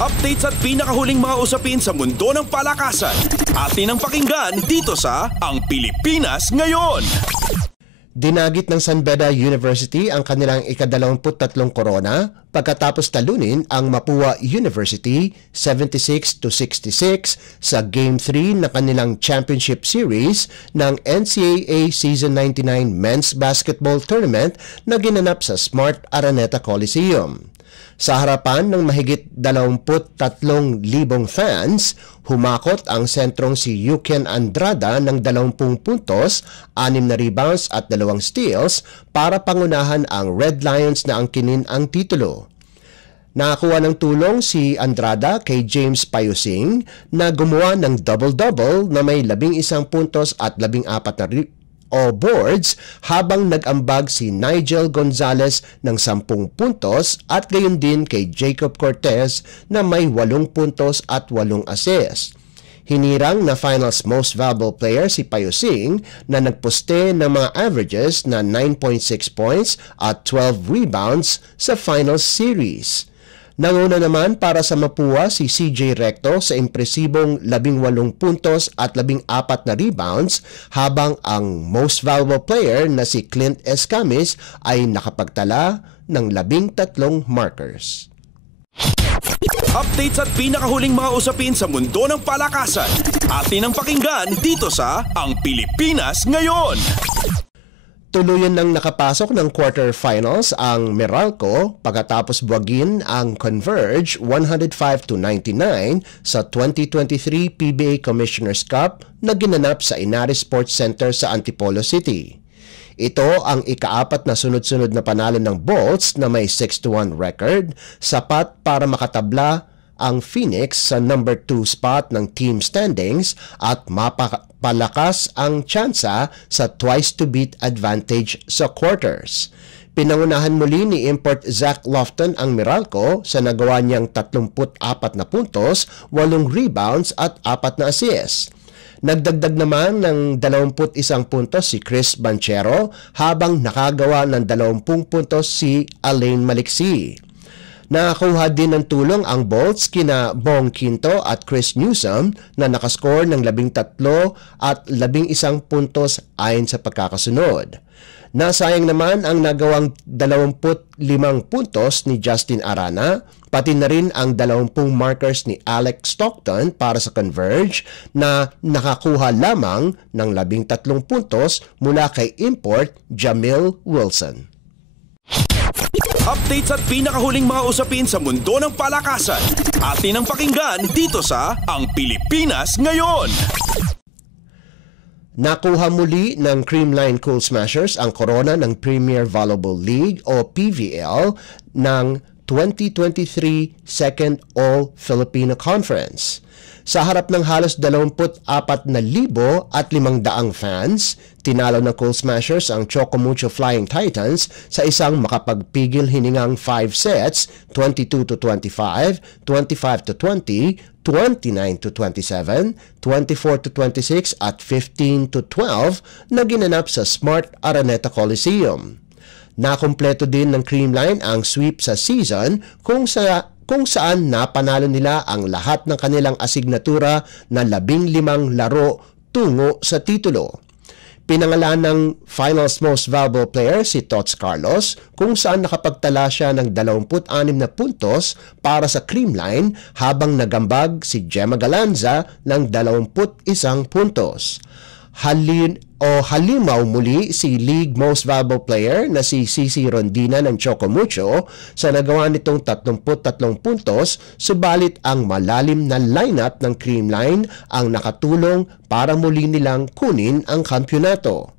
Updates at pinakahuling mga usapin sa mundo ng palakasan. Atin ang pakinggan dito sa Ang Pilipinas Ngayon. Dinagit ng San Beda University ang kanilang ika-23 korona pagkatapos talunin ang Mapua University 76-66 sa Game 3 na kanilang championship series ng NCAA Season 99 Men's Basketball Tournament na ginanap sa Smart Araneta Coliseum. Sa harapan ng mahigit 23,000 fans, humakot ang sentrong si Yuken Andrada ng 20 puntos, 6 na rebounds at 2 steals para pangunahan ang Red Lions na angkinin ang titulo. Nakakuha ng tulong si Andrada kay James Payusing na gumawa ng double-double na may 11 puntos at 14 na boards habang nag-ambag si Nigel Gonzalez ng 10 puntos at gayon din kay Jacob Cortez na may 8 puntos at 8 assists. Hinirang na Finals Most Valuable Player si Payusing na nagposte ng mga averages na 9.6 points at 12 rebounds sa Finals Series. Nanguna naman para sa Mapua si CJ Recto sa impresibong 18 puntos at 14 na rebounds habang ang most valuable player na si Clint Escamis ay nakapagtala ng 13 markers. Updates at pinakahuling mga usapin sa mundo ng palakasan. Atin ang pakinggan dito sa Ang Pilipinas Ngayon. Tuluyan nang nakapasok ng quarterfinals ang Meralco pagkatapos buwagin ang Converge 105-99 sa 2023 PBA Commissioner's Cup na ginanap sa Inaris Sports Center sa Antipolo City. Ito ang ika-4 na sunod-sunod na panalo ng Bolts na may 6-1 record, sapat para makatabla ang Phoenix sa number 2 spot ng team standings at mapalakas ang tsansa sa twice-to-beat advantage sa quarters. Pinangunahan muli ni import Zach Lofton ang Meralco sa nagawa niyang 34 na puntos, 8 rebounds at 4 na assists. Nagdagdag naman ng 21 puntos si Chris Banchero habang nakagawa ng 20 puntos si Alain Maliksi. Nakakuha din ng tulong ang Bolts kina Bong Quinto at Chris Newsom na nakascore ng 13 at 11 puntos ayon sa pagkakasunod. Nasayang naman ang nagawang 25 puntos ni Justin Arana, pati na rin ang 20 markers ni Alex Stockton para sa Converge na nakakuha lamang ng 13 puntos mula kay import Jamil Wilson. Updates at pinakahuling mga usapin sa mundo ng palakasan. Atin ang pakinggan dito sa Ang Pilipinas Ngayon. Nakuha muli ng Creamline Cool Smashers ang korona ng Premier Volleyball League o PVL ng 2023 Second All-Filipino Conference. Sa harap ng halos 24,500 fans, tinalo ng Cool Smashers ang Chocomucho Flying Titans sa isang makapagpigil hiningang 5 sets, 22-25, 25-20, 29-27, 24-26 at 15-12 na ginanap sa Smart Araneta Coliseum. Nakumpleto din ng Creamline ang sweep sa season kung saan napanalo nila ang lahat ng kanilang asignatura na 15 laro tungo sa titulo. Pinangalan ng Finals Most Valuable Player si Tots Carlos kung saan nakapagtala siya ng 26 na puntos para sa Creamline habang nagambag si Gemma Galanza ng 21 puntos. Halimaw muli si League Most Valuable Player na si Cici Rondina ng Chocomucho sa nagawa nitong 33 puntos, subalit ang malalim na lineup ng Creamline ang nakatulong para muli nilang kunin ang kampyonato.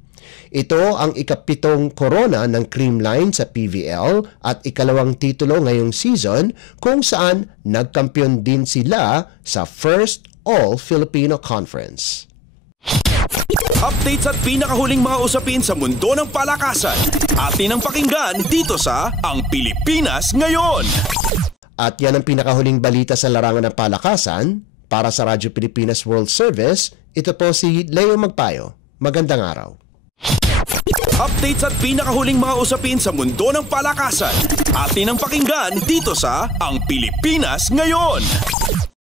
Ito ang ika-7 korona ng Creamline sa PVL at ikalawang titulo ngayong season kung saan nagkampiyon din sila sa First All-Filipino Conference. Updates at pinakahuling mga usapin sa mundo ng palakasan. Atin ang pakinggan dito sa Ang Pilipinas Ngayon. At yan ang pinakahuling balita sa larangan ng palakasan. Para sa Radyo Pilipinas World Service, ito po si Leo Magpayo. Magandang araw. Updates at pinakahuling mga usapin sa mundo ng palakasan. Atin ang pakinggan dito sa Ang Pilipinas Ngayon.